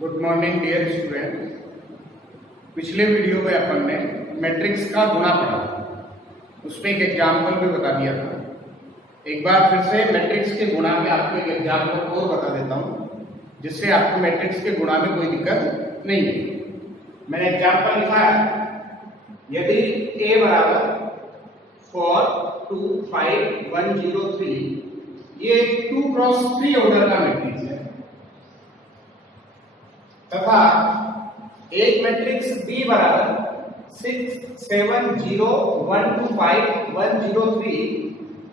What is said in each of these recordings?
Good morning dear student. पिछले video में अपन ने मैट्रिक्स का गुणा पढ़ा, उसमें एक एग्जाम्पल भी बता दिया था। एक बार फिर से मैट्रिक्स के गुणा में आपको एक एग्जाम्पल और बता देता हूँ, जिससे आपको मैट्रिक्स के गुणा में कोई दिक्कत नहीं है। मैंने एग्जाम्पल लिखा है, यदि a बराबर 4 2 5 1 0 3 ये 2 क्रॉस 3 ऑर्डर का मैट्रिक्स है, तथा एक मैट्रिक्स B बराबर 6 7 0 1 2 5 1 0 3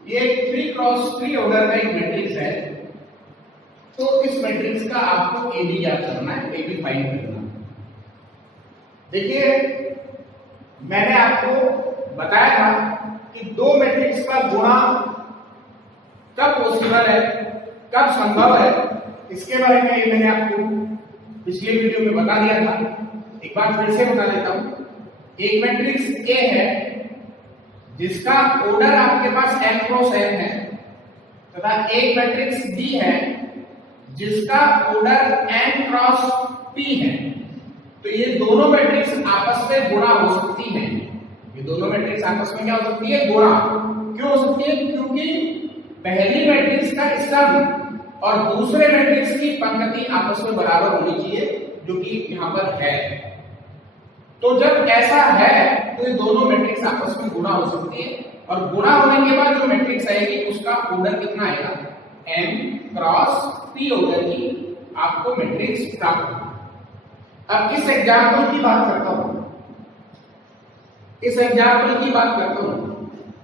ये 3 क्रॉस 3 ऑर्डर का एक मैट्रिक्स है। तो इस मैट्रिक्स का आपको AB याद करना है, AB फाइंड करना है। देखिए, मैंने आपको बताया था कि दो मैट्रिक्स का गुणा कब पॉसिबल है, कब संभव है, इसके बारे में मैंने आपको पिछले वीडियो में बता दिया था। एक बार फिर से बता देता हूं। एक मैट्रिक्स A है जिसका ऑर्डर आपके पास m क्रॉस n है, तथा एक मैट्रिक्स B है जिसका ऑर्डर n क्रॉस p है। तो ये दोनों मैट्रिक्स आपस में गुणा हो सकती हैं। ये दोनों मैट्रिक्स आपस में क्या हो सकती है? गुणा। क्यों हो सकती है? क्योंकि पहली मैट्रिक्स का स्तंभ और दूसरे मैट्रिक्स की पंक्ति आपस में बराबर होनी चाहिए, जो कि यहां पर है। तो जब ऐसा है तो ये दोनों मैट्रिक्स आपस में गुणा हो सकती है, और गुणा होने के बाद जो मैट्रिक्स आएगी उसका ऑर्डर कितना आएगा? m क्रॉस p ऑर्डर की आपको मैट्रिक्स प्राप्त होगी। अब इस एग्जाम्पल की बात करता हूं,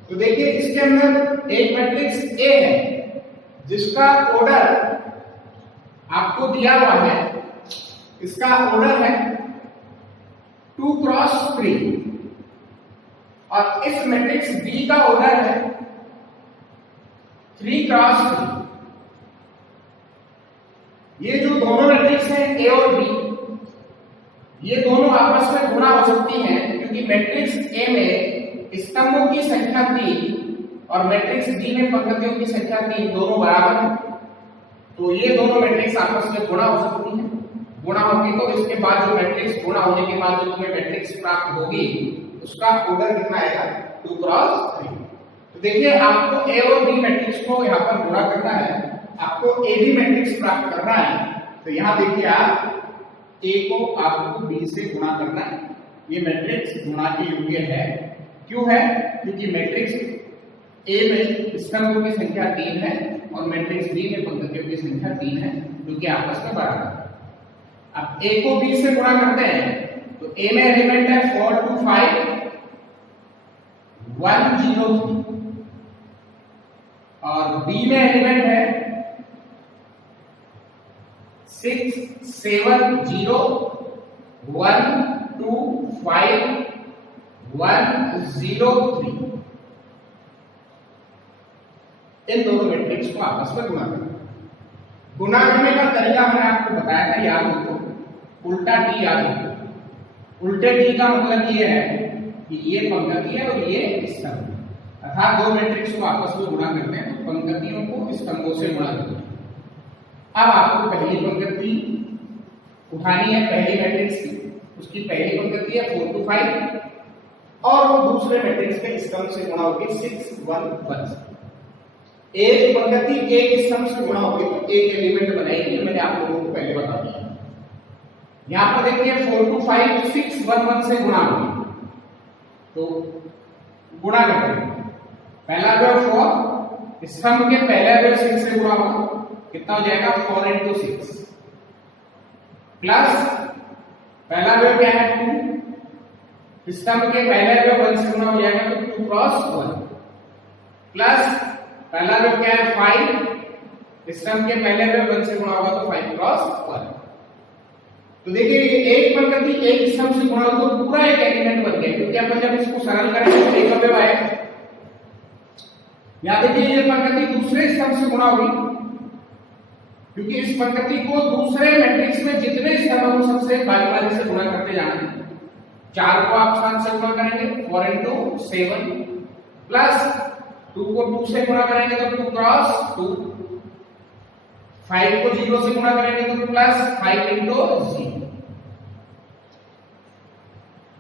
तो देखिए, इसके अंदर एक मैट्रिक्स A है जिसका ऑर्डर आपको दिया हुआ है, इसका ऑर्डर है 2 क्रॉस 3, और इस मैट्रिक्स B का ऑर्डर है 3 क्रॉस 3। ये जो दोनों मैट्रिक्स हैं A और B, ये दोनों आपस में गुणा हो सकती हैं, क्योंकि मैट्रिक्स A में स्तंभों की संख्या 3 और मैट्रिक्स B में पंक्तियों की संख्या 3 दोनों बराबर हैं। तो ये दोनों मैट्रिक्स आपस में गुणा हो सकती हैं। गुणा होगी तो इसके बाद जो मैट्रिक्स गुणा होने के बाद जो तुम्हें मैट्रिक्स प्राप्त होगी उसका ऑर्डर कितना आएगा? 2 क्रॉस 3। तो देखिए, आपको A और B मैट्रिक्स को यहाँ पर गुणा करना है, आपको AB मैट्रिक्स प्राप्त करना है। तो यहाँ देखिए, आप A को आपको B से गुणा करना है। ये मैट्रिक्स गुणा के योग्य है। क्यों है? क्योंकि मैट्रिक्स A में स्तंभों की संख्या 3 है और मैट्रिक्स B में पंक्तियों की संख्या 3 है, जो कि आपस में बराबर है। अब A को B से गुणा करते हैं तो A में एलिमेंट है 4 2 5 1 0 3, और B में एलिमेंट है 6 7 0 1 2 5 1 0 3। इन दोनों मैट्रिक्स को आपस में गुणा करना। गुणा करने का तरीका मैंने आपको बताया था, याद हो तो। उल्टा टी याद हो। उल्टे टी का मतलब ये है कि ये पंक्ति है और ये स्तंभ है, अर्थात दो मैट्रिक्स को आपस में गुणा करते हैं तो पंक्तियों को स्तंभों से गुणा करते हैं। अब आपको पहली पंक्ति उठानी है, पहली मैट्रिक्स की, उसकी पहली पंक्ति है 4 2 5, और वो दूसरे मैट्रिक्स के स्तंभ से गुणा होगी 6 1 1। एक पंक्ति एक स्तंभ से गुणा होगी तो एक एलिमेंट बनेगी, मैंने आप लोगों को पहले बता दिया। यहां पर देखिए 4 2 5 6 1 1 से गुणा होगी, तो गुणा करते हैं। पहला अवयव 4, स्तंभ के पहले अवयव 6 से गुणा होगा, कितना हो जाएगा? 4 into 6, प्लस पहला अवयव क्या है? 2, स्तंभ के पहले अवयव 1 से गुणा हो जाएगा तो 2 क्रॉस 1, प्लस पहला अवयव क्या है? 5, स्तंभ के पहले अवयव 1 से गुणा होगा तो 5 क्रॉस 1। तो देखिए, एक पंक्ति एक स्तंभ से गुणा हो तो पूरा एक एलिमेंट बन गया, क्योंकि अपन जब इसको सरल करेंगे तो एक अवयव आएगा। या देखिए, ये पंक्ति दूसरे स्तंभ से गुणा होगी, क्योंकि इस पंक्ति को दूसरे मैट्रिक्स में जितने स्तंभ हैं सबसे बारी-बारी से गुणा करते जाना है। 4 को आप 7 से गुणा करेंगे 4 into 7, प्लस 2 को 2 से गुणा करेंगे तो 2 क्रॉस 2, 5 को 0 से गुणा करेंगे तो प्लस 5 इंटू 0।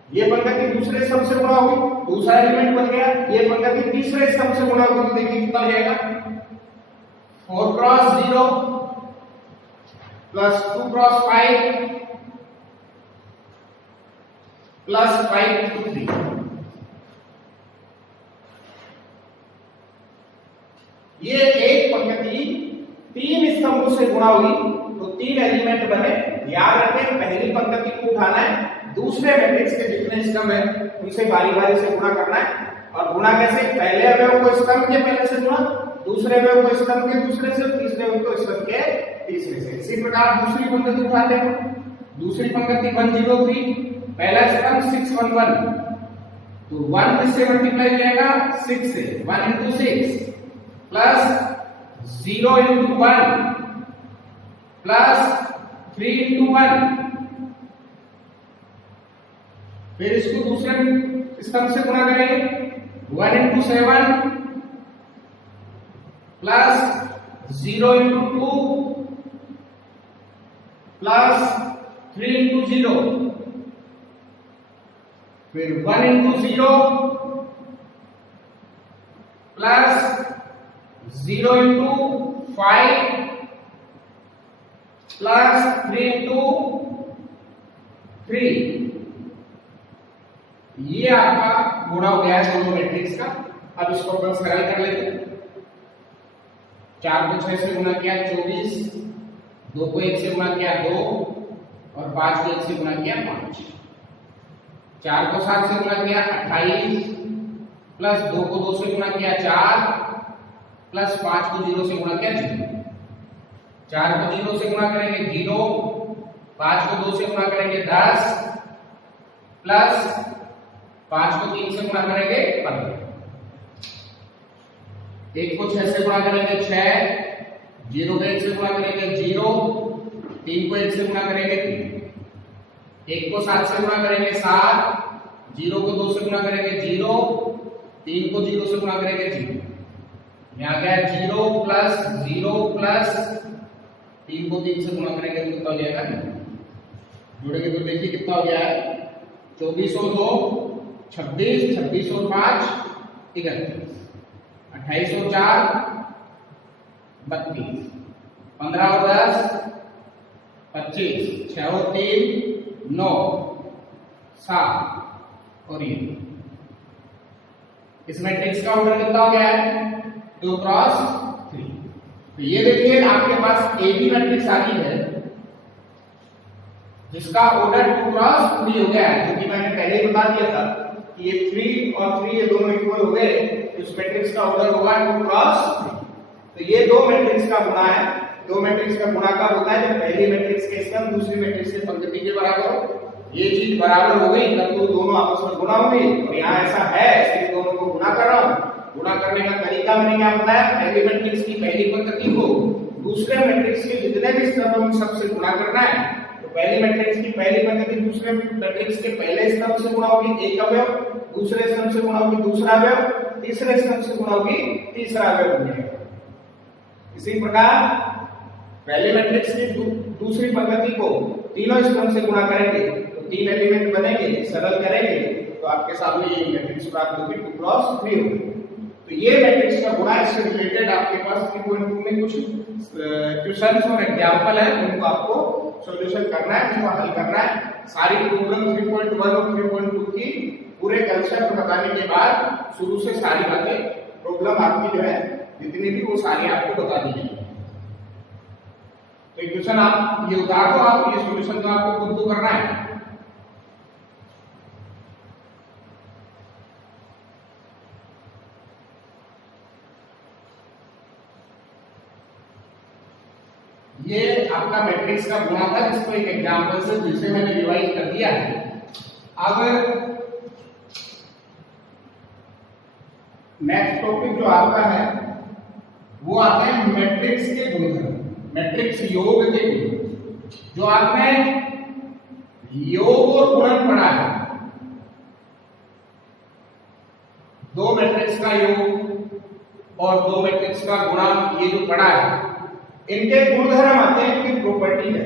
ये पंक्ति दूसरे स्तंभ से गुणा होगी, दूसरा एलिमेंट बन गया। ये पंक्ति तीसरे स्तंभ से गुणा होगी तो देखिए कितना हो जाएगा, 4 cross 0 plus 2 cross 5 plus 5 into 3। ये एक पंक्ति 3 स्तंभों से गुणा हुई तो 3 एलिमेंट बने। याद रखें, पहली पंक्ति को उठाना है, दूसरे मैट्रिक्स के जितने स्तंभ है उनसे बारी बारी से गुणा करना है। और गुणा कैसे, पहले अवयव को स्तंभ के पहले से गुणा, दूसरे अवयव को स्तंभ के दूसरे से, तीसरे अवयव को स्तंभ के तीसरे से। इसी प्रकार दूसरी पंक्ति उठाते हैं। दूसरी पंक्ति 103, पहला स्तंभ 611 तो 1 किससे मल्टीप्लाई जाएगा, 6 से, 1 into 6 plus 0 into 1 plus 3 into 1। फिर इसको दूसरे स्तंभ से गुणा करेंगे, 1 into 7 plus 0 into 2 plus 3 into 0। फिर 1 into 0 plus 0 into 5 plus 3 into 3। ये आपका गुणा हो गया है दोनों मैट्रिक्स का। अब इसको अपन सरल कर लेते हैं। 4 को 6 से गुणा किया 24, 2 को 1 से गुणा किया 2 और 5 को 1 से गुणा किया 5। 4 को 7 से गुणा किया 28 प्लस 2 को 2 से गुणा किया 4 प्लस 5 को 0 से गुणा किया 0। 4 को 0 से गुणा करेंगे 0, 5 को 2 से गुणा करेंगे 10 प्लस 5 को 3 से गुणा करेंगे 15। 1 को 6 से गुणा करेंगे 6, 0 को 1 से गुणा करेंगे 0, 3 को 1 से गुणा करेंगे 3। 1 को 7 से गुणा करेंगे 7, 0 को 2 से गुणा करेंगे 0, 3 को 0 से गुणा करेंगे 0। यहाँ आ गया 0 प्लस 0 प्लस 3 को 3 से गुणा करेंगे तो कितना हो जाएगा, जोड़ेंगे तो देखिए कितना हो गया है, 24 और 2 26, 26 और 5 31, 28 और 4 32, 15 और 10 25, 6 और 3 9 7 और ये। इस मैट्रिक्स का ऑर्डर कितना हो गया है, 2 क्रॉस 3। तो ये देखिए आपके पास ए बी मैट्रिक्स आ गई है जिसका ऑर्डर 2 क्रॉस 3 हो गया है, क्योंकि मैंने पहले ही बता दिया था कि ये 3 और 3 ये दोनों इक्वल हो गए, इस मैट्रिक्स का ऑर्डर होगा 2 क्रॉस 3। तो ये दो मैट्रिक्स का गुणा है। दो मैट्रिक्स का गुणा कब होता है, जब पहली मैट्रिक्स के स्तंभ दूसरी मैट्रिक्स के पंक्ति के बराबर हो। ये चीज बराबर हो गई तब तो दोनों आपस में गुणा होंगे, और यहाँ ऐसा है इसलिए दोनों को गुणा कर रहा हूँ। गुणा करने का तरीका मैंने क्या बताया, पहली मैट्रिक्स की पहली पंक्ति को दूसरे मैट्रिक्स के जितने भी स्तंभ हैं उन सबसे गुणा करना है। तो पहली मैट्रिक्स की पहली पंक्ति दूसरे मैट्रिक्स के पहले स्तंभ से गुणा होगी एक अवयव, दूसरे स्तंभ से गुणा होगी दूसरा अवयव, तीसरे स्तंभ से गुणा होगी तीसरा अवयव बन जाएगा। इसी प्रकार पहले मैट्रिक्स की दूसरी पंक्ति को तीनों स्तंभ से गुणा करेंगे तो 3 एलिमेंट बनेंगे, सरल करेंगे तो आपके सामने ये मैट्रिक्स प्राप्त होगी 2 क्रॉस 3 होगी। तो ये मैट्रिक्स का गुणा, इससे रिलेटेड आपके पास 3.2 में कुछ क्वेश्चंस और एग्जांपल है, उनको आपको सॉल्यूशन करना है, उनको हल करना है। सारी प्रॉब्लम 3.1 और 3.2 की पूरे कंसेप्ट बताने के बाद शुरू से सारी बातें प्रॉब्लम आपकी जो है जितनी भी वो सारी आपको बता दी जाएगी। तो क्वेश्चन आप ये उतार दो, आप ये सॉल्यूशन तो आपको खुद को करना है। ये आपका मैट्रिक्स का गुणा था, जिसको एक एग्जांपल से फिर से मैंने रिवाइज कर दिया है। अब नेक्स्ट टॉपिक जो आपका है वो आता है मैट्रिक्स के गुणधर्म, मैट्रिक्स योग के गुण। जो आपने योग और गुणन पढ़ा है, दो मैट्रिक्स का योग और दो मैट्रिक्स का गुणा, ये जो पढ़ा है, इनके गुणधर्म आते हैं, इनकी प्रॉपर्टी है।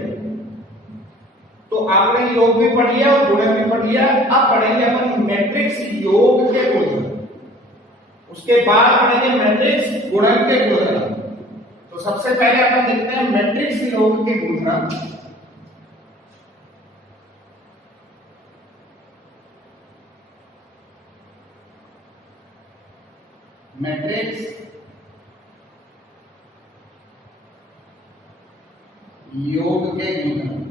तो आपने योग भी पढ़ लिया और गुणन भी पढ़ लिया। अब पढ़ेंगे अपन मैट्रिक्स योग के गुणधर्म, उसके बाद पढ़ेंगे मैट्रिक्स गुणन के गुणधर्म। तो सबसे पहले अपन देखते हैं मैट्रिक्स योग के गुणधर्म। मैट्रिक्स योग के गुणधर्म।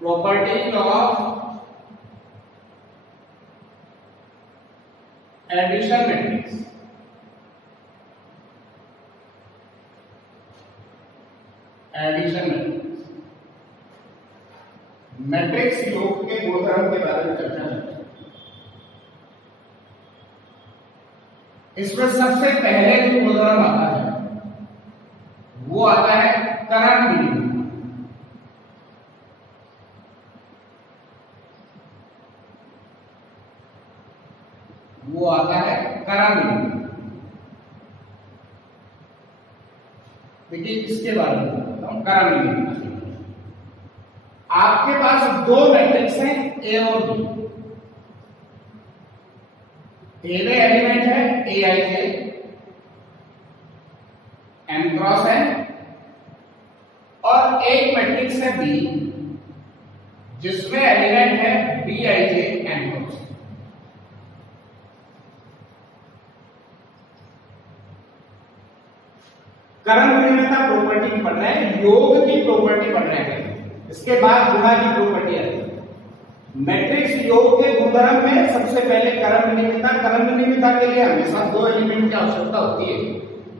Property of addition matrix. Addition matrix, matrix योग के गुणधर्म के बारे में चर्चा करते हैं। इसमें सबसे पहले जो गुणधर्म आता है वो आता है करण विनिमय। वो आता है करण विनिमय। देखिए इसके बारे में बताता हूं। करण विनिमय, आपके पास दो मैट्रिक्स हैं ए और बी। ए में एलिमेंट है ए आई जे एन क्रॉस है, और एक मैट्रिक्स है बी जिसमें एलिमेंट है B I J N cross. करण विनिमयता प्रॉपर्टी पढ़ रहे हैं, योग की प्रॉपर्टी पढ़ रहे हैं। इसके बाद गुणा की प्रॉपर्टी आती है। मैट्रिक्स योग के गुणधर्म में सबसे पहले करण विनिमयता। करण विनिमयता के लिए हमेशा दो एलिमेंट की आवश्यकता होती है,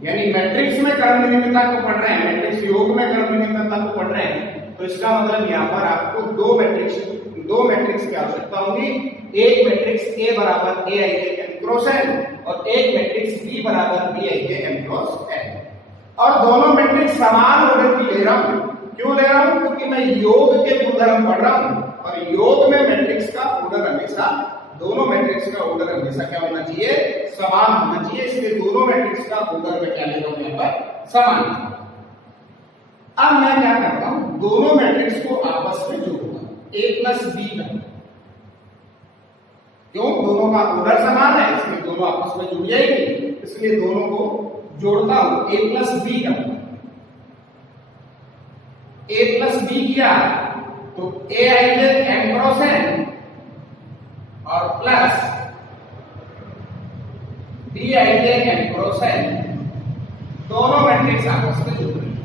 यानी मैट्रिक्स में करण विनिमयता को पढ़ रहे हैं, मैट्रिक्स योग में करण विनिमयता को पढ़ रहे हैं, तो इसका मतलब यहां पर आपको दो मैट्रिक्स की आवश्यकता होगी। एक मैट्रिक्स ए बराबर A I J N cross N और एक मैट्रिक्स बी बराबर B I J N cross N. और दोनों मैट्रिक्स समान ऑर्डर की ले रहा हूं। क्यों ले रहा हूं? क्योंकि मैं योग के गुणधर्म पढ़ रहा हूं, और योग में मैट्रिक्स का ऑर्डर हमेशा, दोनों मैट्रिक्स का ऑर्डर हमेशा क्या होना चाहिए? समान होना चाहिए। इसलिए दोनों मैट्रिक्स का ऑर्डर में क्या ले रहा हूं? यहां पर समान। अब मैं क्या करता हूं? दोनों मैट्रिक्स को आपस में जोड़ूंगा, ए प्लस बी का। क्यों? दोनों का ऑर्डर समान है, इसलिए दोनों आपस में जुड़ जाएंगे, इसलिए दोनों को जोड़ता हूं। ए प्लस बी का, ए प्लस बी किया तो A I J N cross N और plus B I J N cross N, दोनों मैट्रिक्स आपस में जुड़ रहे हैं।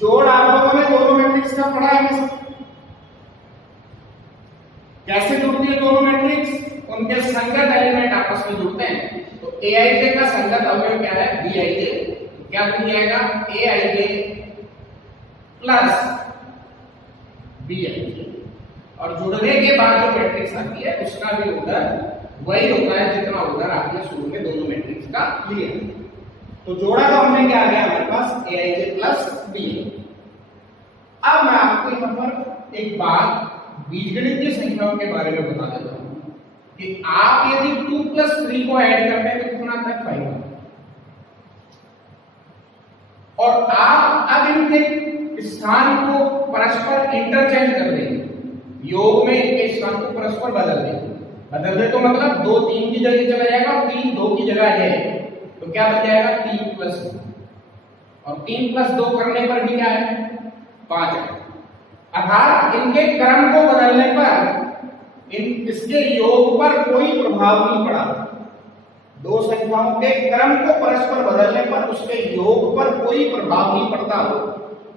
जोड़ आप लोगों ने दोनों मैट्रिक्स का पढ़ा है। कैसे जुड़ती है दोनों मैट्रिक्स? उनके संगत एलिमेंट आपस में जुड़ते हैं। तो ए आई जे का संगत अवयव क्या है? बी आई जे। क्या जुड़ जाएगा? ए I J plus B I जे। और जुड़ने के बाद जो मैट्रिक्स आती है उसका भी ऑर्डर वही होता है जितना ऑर्डर आपने शुरू में दोनों मैट्रिक्स का लिया। तो जोड़ा तो हमने क्या आ गया हमारे पास? ए आई जे प्लस बी। अब मैं आपको यहां पर एक बात बीजगणितीय संख्याओं के बारे में बता देता हूं कि आप यदि 2 + 3 को ऐड करते हैं तो कितना आता है? 5। और आप अब इनके स्थान को परस्पर इंटरचेंज कर देंगे। योग में इनके स्थान को परस्पर बदल दे तो मतलब 2 3 की जगह चला जाएगा और 3 2 की जगह है, तो क्या बन जाएगा? 3 + 2। और 3 + 2 करने पर भी क्या है? 5 है। अर्थात इनके क्रम को बदलने पर इसके योग पर कोई प्रभाव नहीं पड़ा। दो संख्याओं के क्रम को परस्पर बदलने पर उसके योग पर कोई प्रभाव नहीं पड़ता हो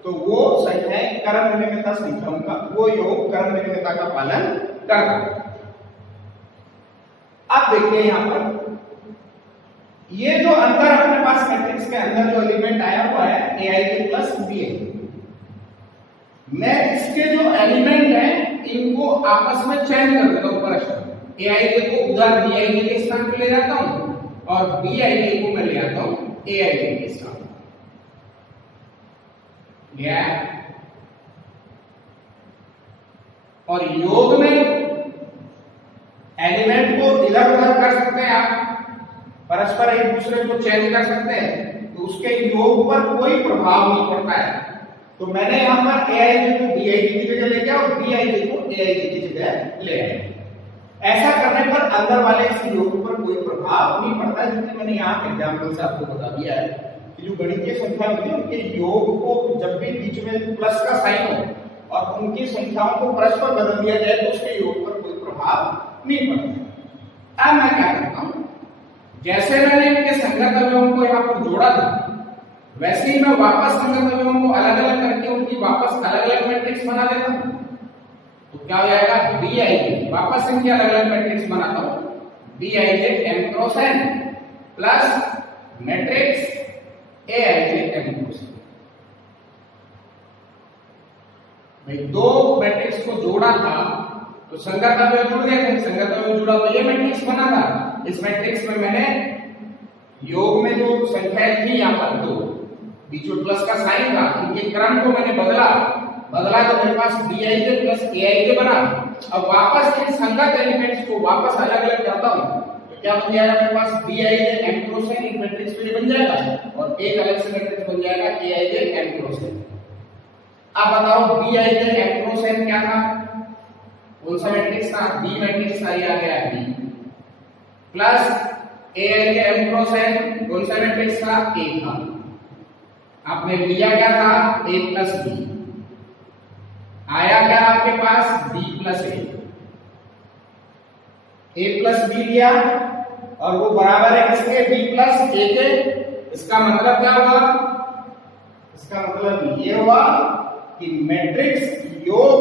तो वो संख्याएं करण विनिमयता संख्याओं का, वो योग करण विनिमयता का पालन करता है। अब देखिए यहां पर ये जो अंदर अपने पास मैट्रिक्स के अंदर जो एलिमेंट आया हुआ है ए आई जे प्लस बी आई, मैं इसके जो एलिमेंट हैं इनको आपस में चेंज कर देता हूं परस्पर। ए आई जे को उधर बी आई जे के स्थान पे ले जाता हूं और बी आई जे को मैं ले आता हूं ए आई जे के स्थान। ले आया। और योग में एलिमेंट को इधर उधर कर सकते हैं आप, परस्पर एक दूसरे को चेंज कर सकते हैं, तो उसके योग पर कोई प्रभाव नहीं पड़ता है। तो मैंने यहां पर aij को bij की जगह ले गया और bij को aij की जगह ले आया। ऐसा करने पर अंदर वाले इस योग पर कोई प्रभाव नहीं पड़ता, क्योंकि मैंने यहाँ एग्जाम्पल से आपको बता दिया है कि जो गणितीय संख्या होती है उनके योग को जब भी बीच में प्लस का साइन हो और उनकी संख्याओं को परस्पर बदल दिया जाए तो उसके योग पर कोई प्रभाव नहीं पड़ता। अब मैं क्या करता हूं, जैसे मैंने इनके संगत अवयवों को यहाँ पर जोड़ा था, वैसे ही मैं वापस संगत अवयवों को अलग अलग करके उनकी वापस अलग अलग मैट्रिक्स बना देता हूं। तो क्या हो जाएगा, bij, वापस इनके अलग अलग मैट्रिक्स बनाता हूं, bij m cross n plus matrix aij m cross n। भाई दो मैट्रिक्स को जोड़ा था तो संगत अवयव जुड़ गए थे, संगत अवयव जुड़ा तो ये मैट्रिक्स बना था। इस मैट्रिक्स में मैंने योग में जो संख्याएं थी यहाँ पर दो, बीच में प्लस का साइन था, इनके क्रम को मैंने बदला तो मेरे पास bij प्लस aij बना। अब वापस इन संगत एलिमेंट्स को वापस अलग अलग करता हूं तो क्या बन जाएगा, मेरे पास bij m क्रॉस n एक मैट्रिक्स में बन जाएगा और एक अलग से मैट्रिक्स बन जाएगा aij m क्रॉस n। अब बताओ bij m क्रॉस n क्या था, कौन सा मैट्रिक्स था, b मैट्रिक्स था, ये आ गया b plus aij m cross n कौन सा मैट्रिक्स था, a था। आपने लिया क्या था, a प्लस b, आया क्या आपके पास b plus a plus b लिया और वो बराबर है किसके, b प्लस a के। इसका मतलब क्या हुआ, इसका मतलब ये हुआ कि मैट्रिक्स योग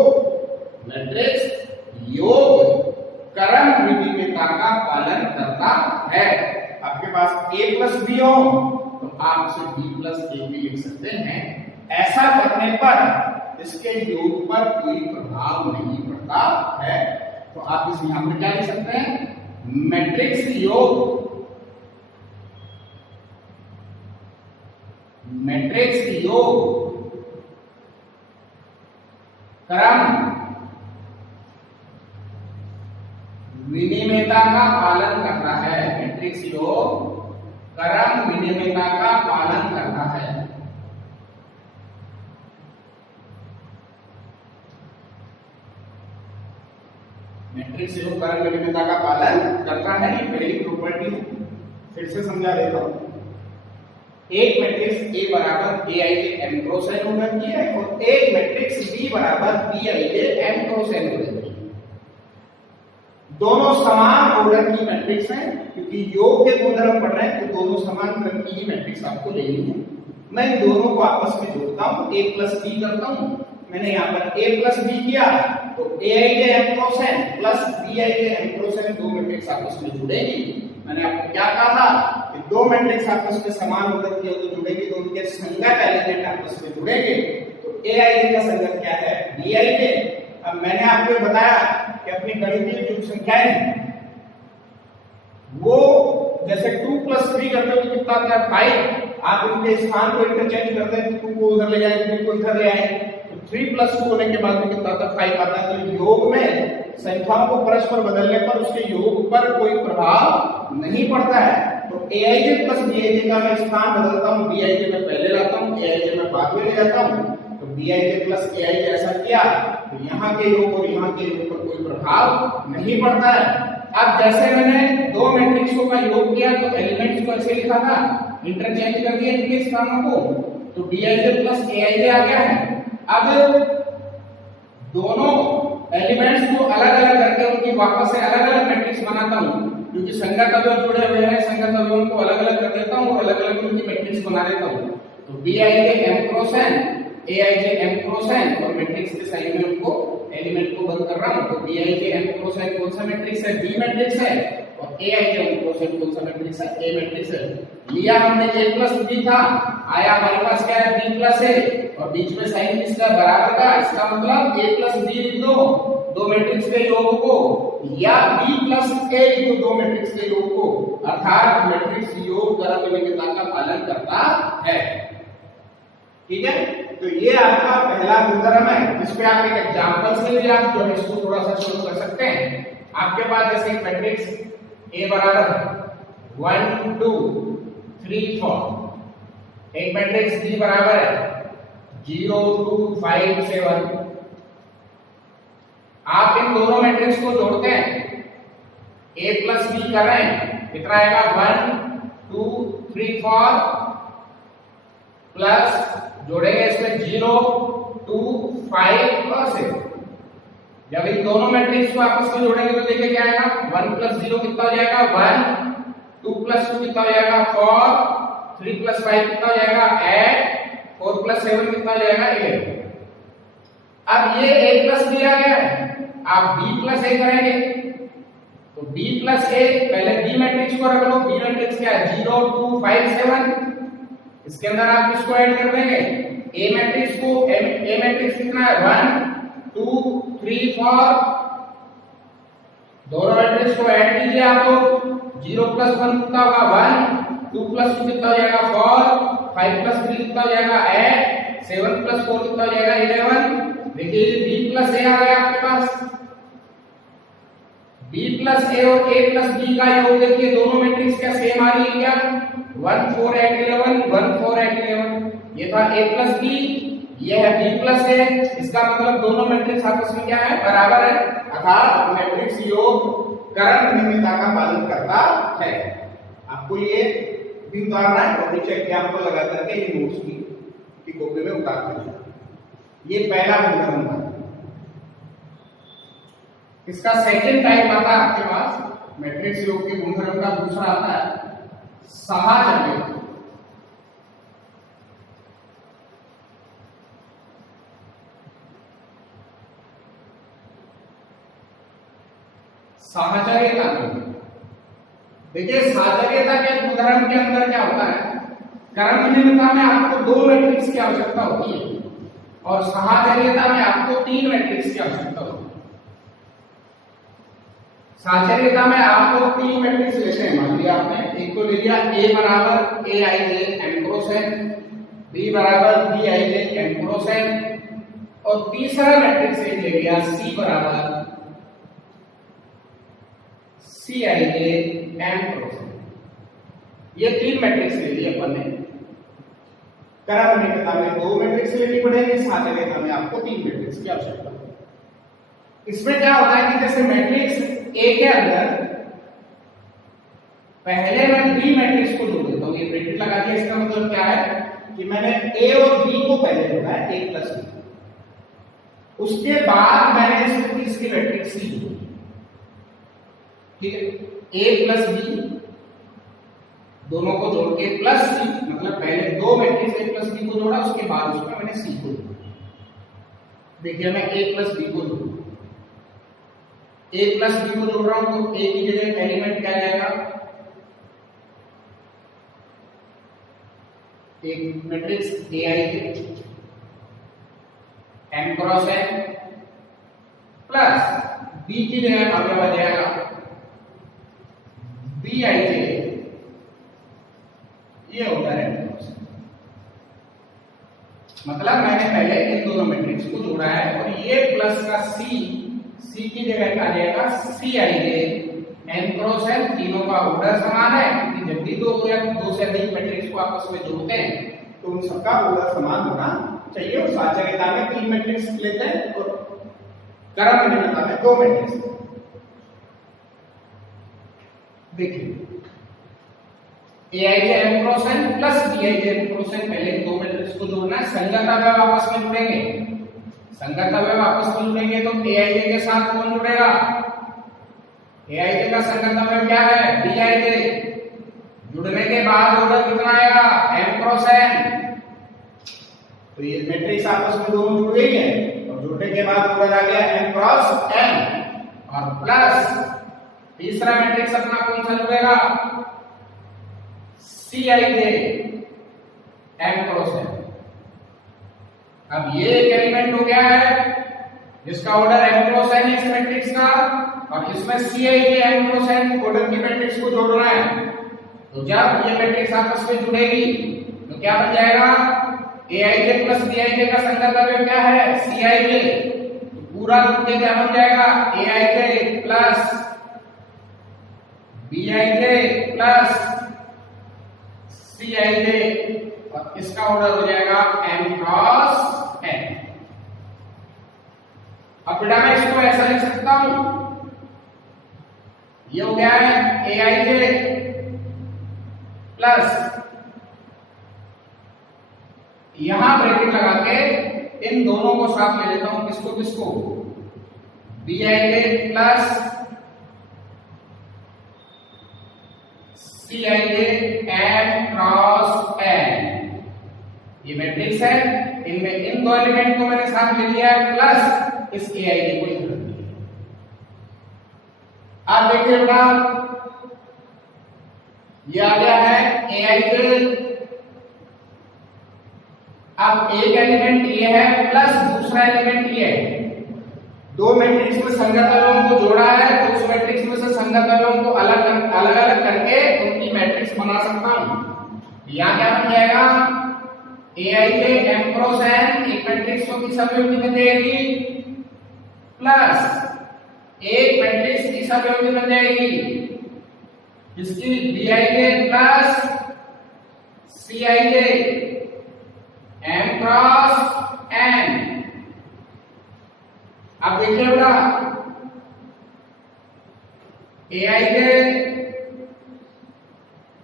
क्रम विनिमेयता का पालन करता है। आपके पास a प्लस b हो तो आप इसे b प्लस a भी लिख सकते हैं। ऐसा करने पर इसके योग पर कोई प्रभाव नहीं पड़ता है। तो आप इस यहां पर क्या लिख सकते हैं, मैट्रिक्स योग क्रम विनिमेयता का पालन करता है। मैट्रिक्स योग क्रम विनिमेयता का पालन करता है। मैट्रिक्स योग क्रम विनिमेयता का पालन करता है, ये पहली प्रॉपर्टी है। फिर से समझा देता हूं। एक मैट्रिक्स A बराबर aij m क्रॉस n होगा की है और एक मैट्रिक्स B बराबर bij m क्रॉस n होगा। दोनों समान ऑर्डर की मैट्रिक्स हैं, क्योंकि योग के गुणधर्म हम पढ़ रहे हैं तो दोनों समान क्रम की ही मैट्रिक्स आपको लेनी है। मैं इन दोनों को आपस में जोड़ता हूं, a प्लस b करता हूं। मैंने यहाँ पर a प्लस b किया तो aij m cross n plus bij m cross n दो मैट्रिक्स आपस में जुड़ेगी। मैंने आपको क्या कहा था कि दो मैट्रिक्स आपस में समान ऑर्डर की तो जुड़ेगी, तो उनके संगत एलिमेंट आपस में जुड़ेंगे। तो aij का संगत क्या है, bij। अब मैंने आपको ये बताया कि अपनी गणितीय जो संख्याएं वो जैसे 2 प्लस 3 करते हो तो कितना आता है 5। आप उनके स्थान को इंटरचेंज करते हैं, 2 को उधर ले जाए, 3 को इधर ले आए, तो 3 प्लस 2 होने के बाद में कितना आता है 5 आता है। तो योग में संख्याओं को परस्पर बदलने पर उसके योग पर कोई प्रभाव नहीं पड़ता है। तो aij प्लस bij का मैं स्थान बदलता हूँ, bij मैं पहले लाता हूँ, aij मैं बाद में ले जाता हूँ। तो bij प्लस aij ऐसा किया तो यहाँ के योग और यहाँ के योग पर कोई प्रभाव नहीं पड़ता है। अब जैसे मैंने दो मैट्रिक्सों का योग किया तो एलिमेंट्स को ऐसे लिखा था, इंटरचेंज कर दिया इनके स्थानों को, तो bij प्लस aij आ गया है। अब दोनों एलिमेंट्स को अलग अलग करके उनकी वापस से अलग अलग मैट्रिक्स बनाता हूँ, क्योंकि संगत अवयव जुड़े हुए हैं, संगत अवयवों को अलग अलग कर देता हूँ और अलग अलग उनकी मैट्रिक्स बना देता हूँ। तो bij m cross n, aij m cross n और मैट्रिक्स के साइड में उनको एलिमेंट को बंद कर रहा हूं। तो bij m क्रॉस n कौन सा मैट्रिक्स है, b मैट्रिक्स है, और aij m क्रॉस n कौन सा मैट्रिक्स है, a मैट्रिक्स है। लिया हमने a प्लस b था, आया हमारे पास क्या है b प्लस a और बीच में साइन किसका बराबर का, इसका मतलब a प्लस b लिख दो दो मैट्रिक्स के योग को, या b प्लस a लिख दो दो मैट्रिक्स के योग को, अर्थात मैट्रिक्स योग क्रम विनिमेयता का पालन करता है। ठीक है। तो ये आपका पहला गुणधर्म है, जिस पे आप एक एग्जांपल से भी आप जो है इसको थोड़ा सा शुरू कर सकते हैं। आपके पास जैसे एक मैट्रिक्स A बराबर 1 2 3 4, एक मैट्रिक्स B बराबर है 0 2 5 7। आप इन दोनों मैट्रिक्स को जोड़ते हैं, A प्लस B कर रहे हैं, कितना आएगा 1 2 3 4 प्लस जोड़ेंगे इसमें 0 2 5 और 7। जब इन दोनों मैट्रिक्स को आपस में जोड़ेंगे तो देखिए क्या आएगा, 1 प्लस 0 कितना हो जाएगा 1, 2 प्लस 2 कितना हो जाएगा 4, 3 प्लस 5 कितना हो जाएगा 8, 4 प्लस 7 कितना हो जाएगा 11। अब ये A प्लस B आ गया है, आप B प्लस A करेंगे तो B प्लस A, पहले B मैट्रिक्स को रख लो। B मैट्रिक्स क्या है 0 2 5 7, इसके अंदर आप इसको ऐड कर देंगे। A मैट्रिक्स को A मैट्रिक्स कितना है 1 2 3 4, दोनों मैट्रिक्स को ऐड कीजिए आप लोग। 0 प्लस 1 कितना होगा 1, 2 प्लस 2 कितना हो जाएगा 4, 5 प्लस 3 कितना हो जाएगा 8, 7 प्लस 4 कितना हो जाएगा 11। देखिए B प्लस A आ गया आपके पास। B प्लस A और A प्लस B का योग देखिए, दोनों मैट्रिक्स क्या सेम आ रही है क्या, 1 4 8 11 1 4 8 11। ये था A प्लस B, ये है B प्लस A। इसका मतलब दोनों मैट्रिक्स आपस में क्या है, बराबर है, अर्थात मैट्रिक्स योग करण नियमितता का पालन करता है। आपको ये भी उतारना है और नीचे एग्जांपल लगा करके ये नोट्स की कॉपी में उतार दीजिए। ये पहला गुणधर्म था। इसका सेकंड टाइप आता है आपके पास मैट्रिक्स योग के गुणधर्म का दूसरा आता है साहचर्यता। साहचर्यता देखिए, साहचर्यता के गुणधर्म के अंदर क्या होता है, कर्मनियमितता में आपको 2 मैट्रिक्स की आवश्यकता होती है और साहचर्यता में आपको 3 मैट्रिक्स की आवश्यकता होती है। साहचर्यता में आपको 3 मैट्रिक्स लेते हैं। मान लिया आपने एक तो ले लिया A बराबर Aij m cross n, B बराबर Bij m क्रॉस n, और तीसरा मैट्रिक्स एक ले लिया C बराबर Cij m क्रॉस n। ये 3 मैट्रिक्स ले लिए अपन ने। कर्मनियमितता में 2 मैट्रिक्स लेनी पड़ेगी, साहचर्यता में आपको 3 मैट्रिक्स की आवश्यकता है। इसमें क्या होता है कि जैसे मैट्रिक्स A के अंदर पहले मैं B मैट्रिक्स को जोड़ देता हूं, ये ब्रैकेट लगा दिया। इसका मतलब क्या है कि मैंने A और B को पहले जोड़ा है, A प्लस B, उसके बाद मैंने इसमें तीसरी मैट्रिक्स C जोड़ी, ठीक है। A प्लस B दोनों को जोड़ के प्लस C, मतलब पहले 2 मैट्रिक्स A प्लस B को जोड़ा, उसके बाद उसमें मैंने C को जोड़ा। देखिए मैं A प्लस B को जोड़ा, A प्लस B को जोड़ रहा हूं तो A की जगह एलिमेंट क्या जाएगा, एक matrix Aij m cross n plus B की जगह अवयव आ जाएगा Bij, ये होता है मतलब मैंने पहले इन दोनों मैट्रिक्स को जोड़ा है और ये प्लस का C की जगह क्या आ जाएगा Cij n क्रॉस n। तीनों का ऑर्डर समान है क्योंकि जब भी 2 या 2 से अधिक मैट्रिक्स को आपस में जोड़ते हैं तो उन सबका ऑर्डर समान होना चाहिए। और साहचर्यता में 3 मैट्रिक्स लेते हैं और कर्मनियमितता में 2 मैट्रिक्स। देखिए Aij m cross n plus Bij m cross n, पहले 2 मैट्रिक्स को जोड़ना है। संगत अवयव आपस में जुड़ेंगे, संगत अवयव आपस में जुड़ेंगे तो Aij के साथ कौन जुड़ेगा, Aij का संगत अवयव क्या है Bij। जुड़ने के बाद ऑर्डर कितना आएगा m क्रॉस n, तो ये मैट्रिक्स आपस में दोनों जुड़ गई है और जुड़ने के बाद ऑर्डर आ गया m क्रॉस n। और प्लस तीसरा मैट्रिक्स अपना कौन सा जुड़ेगा Cij m क्रॉस n। अब ये एक एलिमेंट हो गया है जिसका ऑर्डर m क्रॉस n इस मैट्रिक्स का, और इसमें Cij m cross n order की मैट्रिक्स को जोड़ना है। तो जब ये मैट्रिक्स आपस में जुड़ेगी तो क्या बन जाएगा aij प्लस bij का संगत अवयव क्या है cij, तो पूरा ये क्या बन जाएगा aij plus bij plus cij, और इसका ऑर्डर हो जाएगा m क्रॉस n। अब बेटा मैं इसको ऐसा लिख सकता हूं, ये हो गया है aij प्लस यहां ब्रैकेट लगा के इन दोनों को साथ ले लेता हूं, किसको किसको bij plus cij m cross n। ये मैट्रिक्स है, इनमें इन दो एलिमेंट को मैंने साथ ले लिया है प्लस इस aij को इधर। आप देखिए बेटा ये आ गया है aij, अब एक एलिमेंट ये है प्लस दूसरा एलिमेंट ये है, दो मैट्रिक्स में संगत अवयवों को जोड़ा है तो उस मैट्रिक्स में से संगत अवयवों को अलग अलग करके उनकी मैट्रिक्स बना सकता हूं। यहां क्या बन जाएगा aij m क्रॉस n, एक मैट्रिक्स को किस अवयव की बन जाएगी प्लस एक मैट्रिक्स किस अवयव की बन जाएगी जिसकी bij plus cij m cross n। अब देखिए बेटा aij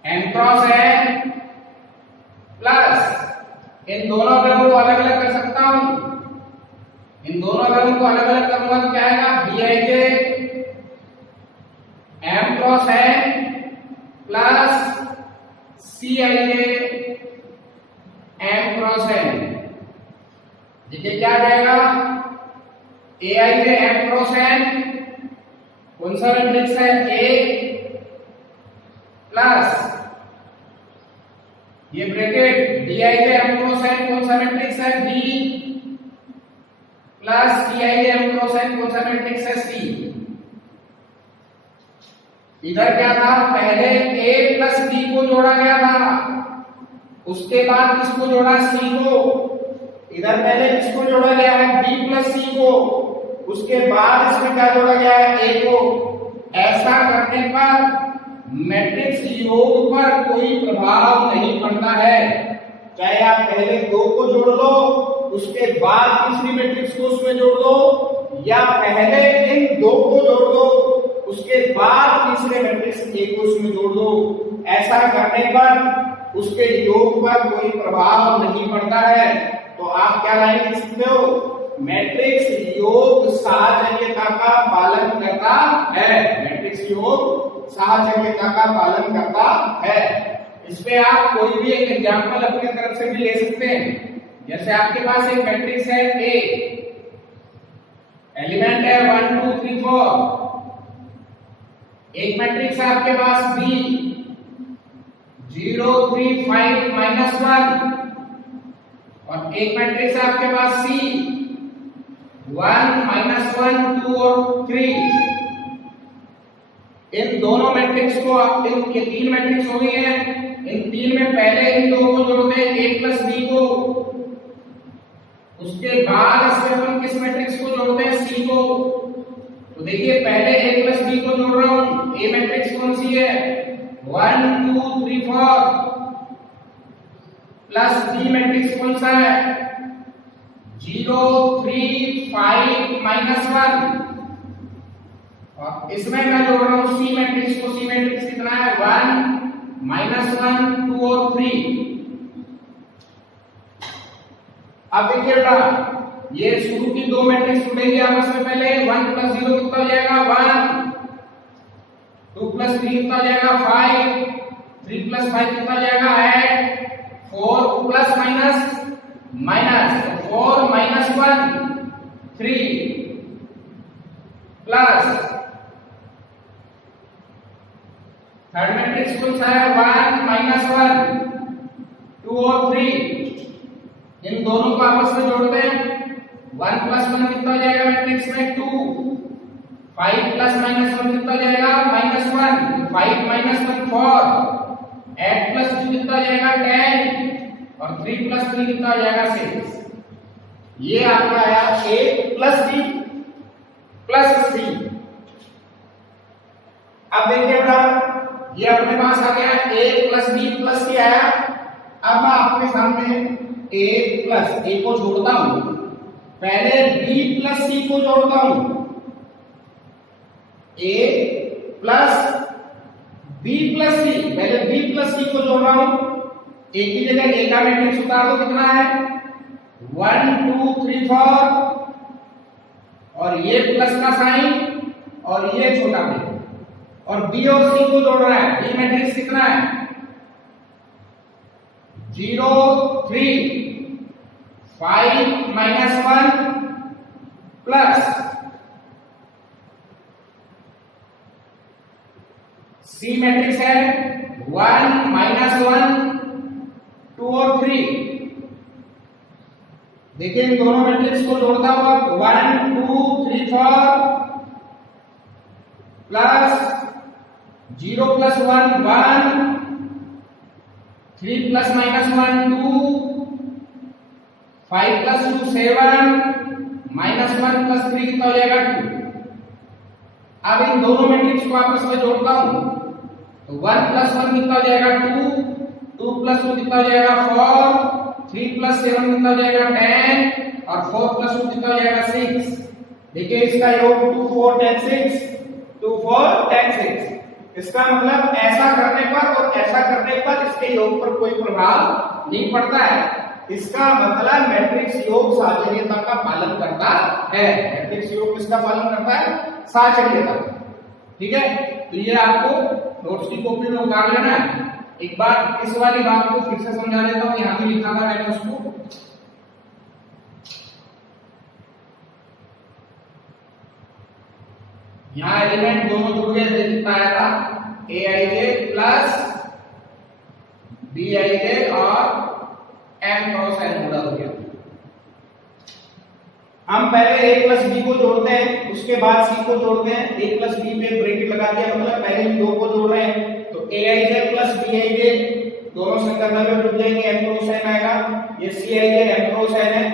m cross n plus इन दोनों अवयवों को अलग अलग कर सकता हूं, इन दोनों अवयवों को अलग अलग करूंगा तो क्या आएगा bij m cross n plus cij m cross n। देखिए क्या आ जाएगा aij m क्रॉस n कौन सा मैट्रिक्स है A प्लस ये bracket dij m cross n कौन सा मैट्रिक्स है B plus cij m cross n कौन सा मैट्रिक्स है C। इधर क्या था पहले A प्लस B को जोड़ा गया था, उसके बाद किसको जोड़ा C को, इधर पहले किसको जोड़ा गया है B प्लस C को, उसके बाद इसमें क्या जोड़ा गया है A को। ऐसा करने पर मैट्रिक्स योग पर कोई प्रभाव नहीं पड़ता है, चाहे आप पहले दो को जोड़ लो उसके बाद तीसरी मैट्रिक्स को उसमें जोड़ दो, या पहले इन दो को जोड़ दो उसके बाद तीसरे मैट्रिक्स A को उसमें जोड़ दो। ऐसा करने पर उसके योग पर कोई प्रभाव नहीं पड़ता है। तो आप क्या लाइन लिख सकते हो, मैट्रिक्स योग सहजज्ञता का पालन करता है, मैट्रिक्स योग सहजज्ञता का पालन करता है। इस पे आप कोई भी एक एग्जांपल अपनी तरफ से भी ले सकते हैं। जैसे आपके पास एक मैट्रिक्स है A, एलिमेंट है 1 2 3 4, एक मैट्रिक्स है आपके पास B 0 3 5 -1, और एक मैट्रिक्स है आपके पास C 1 -1 2 और 3। इन दोनों मैट्रिक्स को ये तीन मैट्रिक्स हो गई है, इन तीन में पहले इन दो को जोड़ते हैं A प्लस B को, उसके बाद इसमें अपन किस मैट्रिक्स को जोड़ते हैं C को। तो देखिए पहले A प्लस B को जोड़ रहा हूं, A मैट्रिक्स कौन सी है 1 2 3 4, प्लस B मैट्रिक्स कौन सा है 0 3 5 -1, और इसमें मैं जोड़ रहा हूं C मैट्रिक्स को। C मैट्रिक्स कितना है 1 -1 2 और 3। अब देखिए बेटा ये शुरू की दो मैट्रिक्स जुड़ेंगे आपस में, पहले 1 + 0 कितना हो जाएगा 1, 2 + 3 कितना हो जाएगा 5, 3 + 5 कितना हो जाएगा 8, 4 plus minus minus 4 -1 3 plus third matrix कौन सा है 1 -1 2 और 3। इन दोनों को आपस में जोड़ते हैं, 1 + 1 कितना हो जाएगा मैट्रिक्स में 2, 5 + -1 कितना हो जाएगा -1, 5 - 1 4, 8 + 2 कितना हो जाएगा 10, और 3 प्लस 3 कितना हो जाएगा 6। ये आपका आया a plus b plus c। अब देखिए बेटा, ये अपने पास आ गया a plus b plus c आया। अब मैं आपके सामने a प्लस a को जोड़ता हूं, पहले b प्लस c को जोड़ता हूं। a plus b plus c, पहले b प्लस c को जोड़ रहा हूं। a की जगह a का मैट्रिक्स उतार दो, कितना है 1 2 3 4, और ये प्लस का साइन और ये छोटा b, और b और c को जोड़ रहा है। b मैट्रिक्स कितना है 0 3 5 -1 प्लस c मैट्रिक्स है 1 -1 2 और 3। देखिए इन दोनों मैट्रिक्स को जोड़ता हूं अब 1 2 3 4 plus 0 plus 1 1 3 plus -1 2 5 plus 2 7 -1 plus 3 कितना हो जाएगा 2। अब इन दोनों मैट्रिक्स को आपस में जोड़ता हूं तो 1 प्लस 1 कितना हो जाएगा 2 2 प्लस 2 कितना हो जाएगा 4 3 प्लस 7 कितना हो जाएगा 10 और 4 प्लस 2 कितना हो जाएगा 6। देखिए इसका योग 2 4 10 6 2 4 10 6। इसका मतलब ऐसा करने पर और ऐसा करने पर इसके योग पर कोई प्रभाव नहीं पड़ता है। इसका मतलब मैट्रिक्स योग साचर्यता का पालन करता है। मैट्रिक्स योग किसका पालन करता है? साचर्यता। ठीक है, तो ये आपको नोट्स की कॉपी में उतार लेना है। एक बार इस वाली बात को फिर से समझा देता हूं, यहां भी लिखा था मैंने उसको। यहां एलिमेंट दोनों जुड़ गए, कितना आया था aij प्लस bij और m क्रॉस n गुणा हो गया। हम पहले a प्लस b को जोड़ते हैं, उसके बाद c को जोड़ते हैं। a प्लस b पे ब्रैकेट लगा दिया, मतलब पहले हम दो को जोड़ रहे हैं तो aij प्लस bij दोनों संख्या में जुड़ जाएंगे, m क्रॉस n आएगा। ये cij m क्रॉस n है।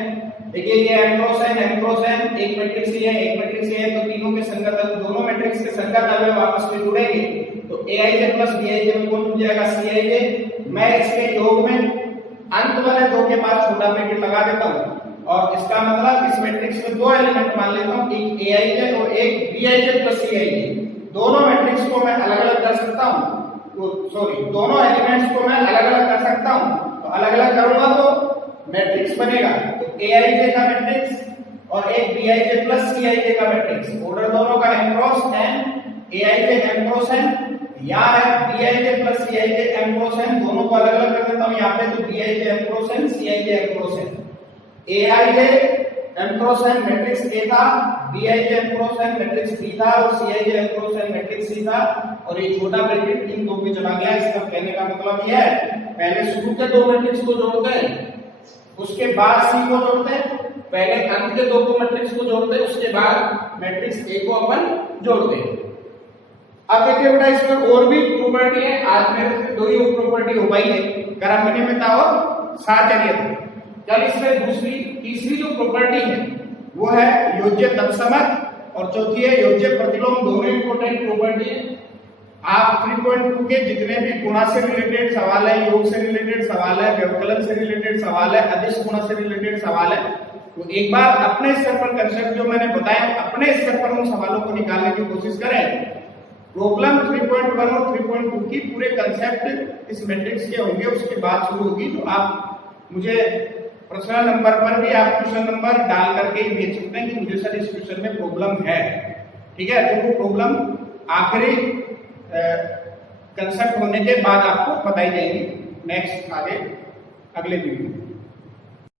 देखिए ये m क्रॉस n एक मैट्रिक्स ही है, एक मैट्रिक्स ही है, तो तीनों के संगत दोनों मैट्रिक्स के संगत अवयव आपस में जुड़ेंगे तो aij प्लस bij में कौन जुड़ जाएगा cij। मैं इसके योग में अंत वाले दो के बाद छोटा ब्रैकेट लगा देता हूं और इसका मतलब इस मैट्रिक्स में दो एलिमेंट मान लेता हूं, एक aij और एक bij प्लस cij। दोनों मैट्रिक्स को मैं अलग-अलग कर सकता हूं, सॉरी दोनों एलिमेंट्स को मैं अलग-अलग कर सकता हूं। तो अलग-अलग करूंगा तो मैट्रिक्स बनेगा, तो aij का मैट्रिक्स और एक bij प्लस cij का मैट्रिक्स। ऑर्डर दोनों का m cross n, aij m cross n, यहाँ है bij plus cij m cross n। दोनों को अलग-अलग कर देता हूं यहाँ पे, तो bij m cross n cij m cross n। aij m cross n matrix A था, bij m cross n matrix B था और cij m cross n matrix C था, और ये छोटा ब्रैकेट इन दो में चला गया। इसका कहने का मतलब ये है पहले शुरू के दो मैट्रिक्स को जोड़ते हैं, उसके बाद C को जोड़ते हैं, पहले अंत के दो को मैट्रिक्स को जोड़ते हैं, उसके बाद मैट्रिक्स A को अपन जोड़ते हैं। अब देखिए बेटा इसमें और भी प्रॉपर्टी है, आज मेरे से दो ही प्रॉपर्टी हो पाई है, क्रमनियमितता और साचर्यता। चल इसमें दूसरी तीसरी जो प्रॉपर्टी है वो है योज्य तत्समक और चौथी है योज्य प्रतिलोम। दोनों इंपॉर्टेंट प्रॉपर्टी है। आप 3.2 के जितने भी गुणा से रिलेटेड सवाल है, योग से रिलेटेड सवाल है, व्यवकलन से रिलेटेड सवाल है, अदिश गुणा से रिलेटेड सवाल है, तो एक बार अपने स्तर पर कंसेप्ट जो मैंने बताया अपने स्तर पर उन सवालों को निकालने की कोशिश करें। प्रॉब्लम 3.1 और 3.2 की पूरे कंसेप्ट इस मैट्रिक्स के होंगे, उसके बाद शुरू होगी। तो आप मुझे पर्सनल नंबर पर भी आप क्वेश्चन नंबर डाल करके ही भेज सकते हैं कि मुझे सर इस क्वेश्चन में प्रॉब्लम है। ठीक है, तो वो प्रॉब्लम आखिरी कंसेप्ट होने के बाद आपको बताई जाएगी नेक्स्ट आगे अगले वीडियो में।